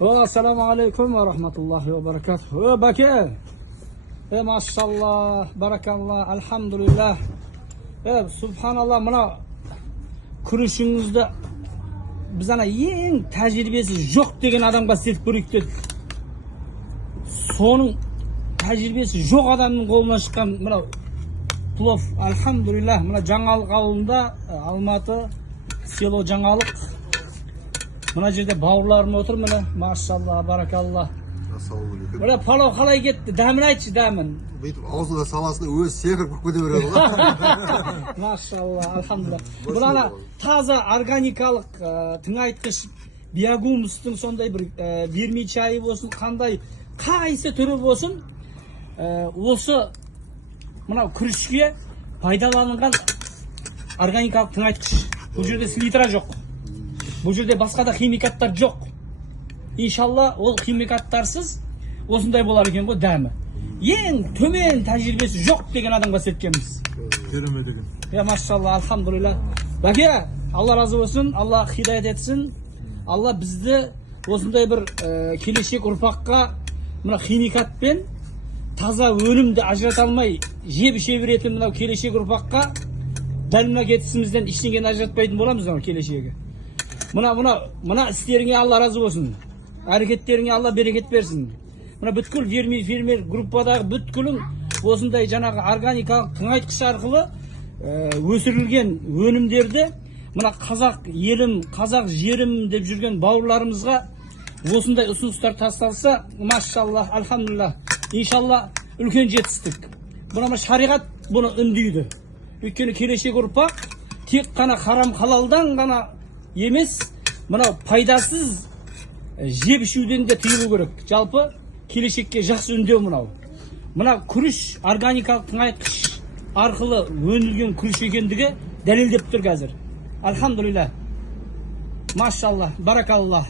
Assalomu alaykum va rahmatullohi va barakatuh. Baka. Maşallah, barakallah, alhamdulillah. Subhanallah, mana kurishingizda biz ana eng tajribasi yo'q degan odamga selib ko'raylik dedik. So'ning tajribasi yo'q odamning qo'lidan chiqqan mana plov, alhamdulillah, mana Жаңалық ауылында, Алматы, село Жаңалық. Mana жерде бауырларым отыр, mana, maşallah, barakallah. Assalamualaikum. Mana palov qalay ketdi? Dәмін айтшы, дәмін. Бүйтіп аузына саласында өзі секіріп кете береді ғой. Maşallah, alhamdulillah. Бұл ана таза органикалық тыңайтқыш биогумустың сондай бір верми чайы болсын, қандай қайсы түрі болсын, осы мынау күрішке пайдаланылған органикалық тыңайтқыш. Бұл жерде селитра жоқ. Бұл жерде басқа да химикаттар жоқ. Иншалла, ол химикаттарсыз осындай болар екен ғой дәмі. Ең төмен тәжірибесі жоқ деген адамға сеткенбіз. Керемет екен. Машалла, алхамдулилlah. Бәке, Алла разы болсын, Алла хидаят етсін. Алла бізді осындай бір келешек ұрпаққа мына химикатпен таза өнімді ажырата алмай жеп іше беретін мынау келешек ұрпаққа дәл мына кетісімізден ештеңені ажыратпайтын боламыз мынау келешегі. Мына істеріңе Алла разы болсын. Әрекеттеріңе Алла берекет берсін. Мына бүткіл фермер группадағы бүткілің осындай жаңағы органикалық тыңайтқыш арқылы өсірілген өнімдерді мына қазақ елім, қазақ жерім деп жүрген бауырларымызға осындай ұсыныстар тасталса, машаллах, алхамдулилlah, иншалла үлкен жетістік. Бұна шариғат бұны үндейді. Өйткені келешек ұрпақ тек қана харам халалдан ғана емес, мынау пайдасыз жеп ішуден де тыйылу керек. Жалпы келешекке жақсы үндеу мынау. Мына күріш органикалық тыңайтқыш арқылы өнілген күріш екендігі дәлелдеп тұр қазір. Алхамдулилlah. Машаллах, баракаллах.